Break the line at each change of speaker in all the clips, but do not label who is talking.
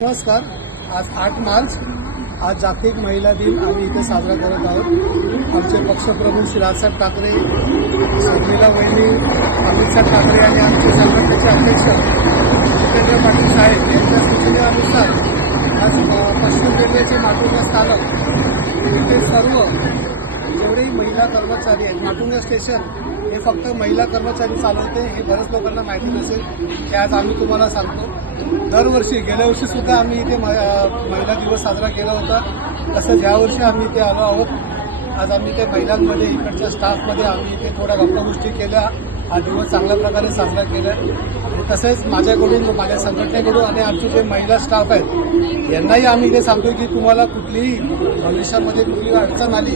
नमस्कार आज आठ मार्च आज जागतिक महिला दिन आम्ही इथे साजरा करत आहोत. आमचे पक्षप्रमुख श्री राजसाहेब ठाकरे शर्मिला वहिनी अमितसाहेब ठाकरे आणि आमचे संघटनेचे अध्यक्ष भूपेंद्र पाटील साहेब यांच्या सूचनेनुसार आज पश्चिम रेल्वेचे माटुंगा स्थानक इथे सर्व जेवढेही महिला कर्मचारी आहेत. माटुंगा स्टेशन हे फक्त महिला कर्मचारी चालवते हे बऱ्याच लोकांना माहिती नसेल ते आज आम्ही तुम्हाला सांगतो. दरवर्षी गेल्या वर्षी सुद्धा आम्ही इथे महिला दिवस साजरा केला होता. तसंच वर्षी आम्ही इथे आलो आहोत आज आम्ही ते महिलांमध्ये इकडच्या स्टाफमध्ये आम्ही इथे थोड्या गप्पागोष्टी केल्या. हा दिवस चांगल्या प्रकारे साजरा केला. तसेच माझ्याकडून माझ्या संघटनेकडून आणि आमचे जे महिला स्टाफ आहेत यांनाही आम्ही हे सांगतो की तुम्हाला कुठलीही भविष्यामध्ये कुठली अडचण आली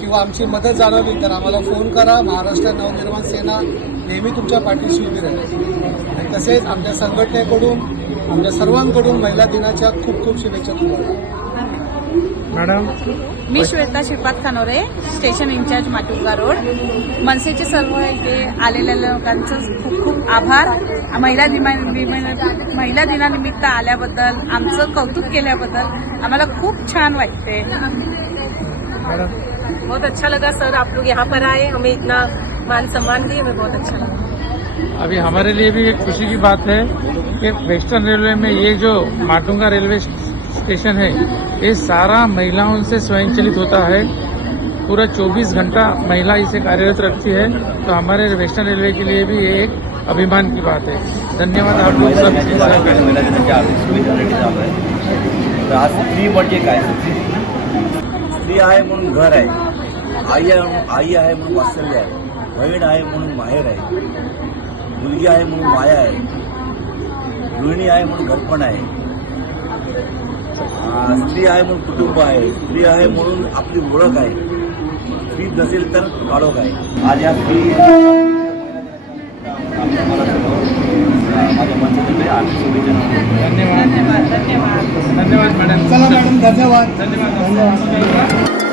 किंवा आमची मदत जाणवली तर आम्हाला फोन करा. महाराष्ट्र नवनिर्माण सेना नेहमी तुमच्या पाठीशी उभी राहील. आणि तसेच आमच्या संघटनेकडून आमच्या सर्वांकडून महिला दिनाच्या खूप खूप शुभेच्छा तुम्हाला.
Madam?
Me Shweta Shripad Khanore station in charge Matunga road. मनसेचे सर्व इथे आलेल्या लोकांचं खूप खूप आभार. महिला दिमा दिमा- महिला दिनानिमित्त आल्याबद्दल आमचं कौतुक केल्याबद्दल आम्हाला खूप छान वाटते
मैडम?
बहुत अच्छा लगा सर आप लोग यहाँ पर आए हमें इतना मान सम्मान दिए हमें बहुत अच्छा लगा।
अभी हमारे लिए भी एक खुशी की बात है कि वेस्टर्न रेलवे में ये जो माटुंगा रेलवे स्टेशन है। ये सारा महिलाओं से स्वयंचलित होता है। पूरा 24 घंटा महिला इसे कार्यरत रखती है। तो हमारे वेस्टर्न रेलवे के लिए भी ये एक अभिमान की बात है। धन्यवाद आप लोग सब।
चालू आज स्त्री म्हणून घर आई आई वात्सल्य मुलगी माया आहे गृहिणी आहे म्हणून घरपण अं, स्त्री आहे म्हणून कुटुंब आहे. स्त्री आहे म्हणून आपली ओळख आहे. स्त्री नसेल तर काळोख आहे. आज या स्त्री माझ्या शुभेच्छा
धन्यवाद धन्यवाद.
धन्यवाद मॅडम
चला मॅडम धन्यवाद.
धन्यवाद.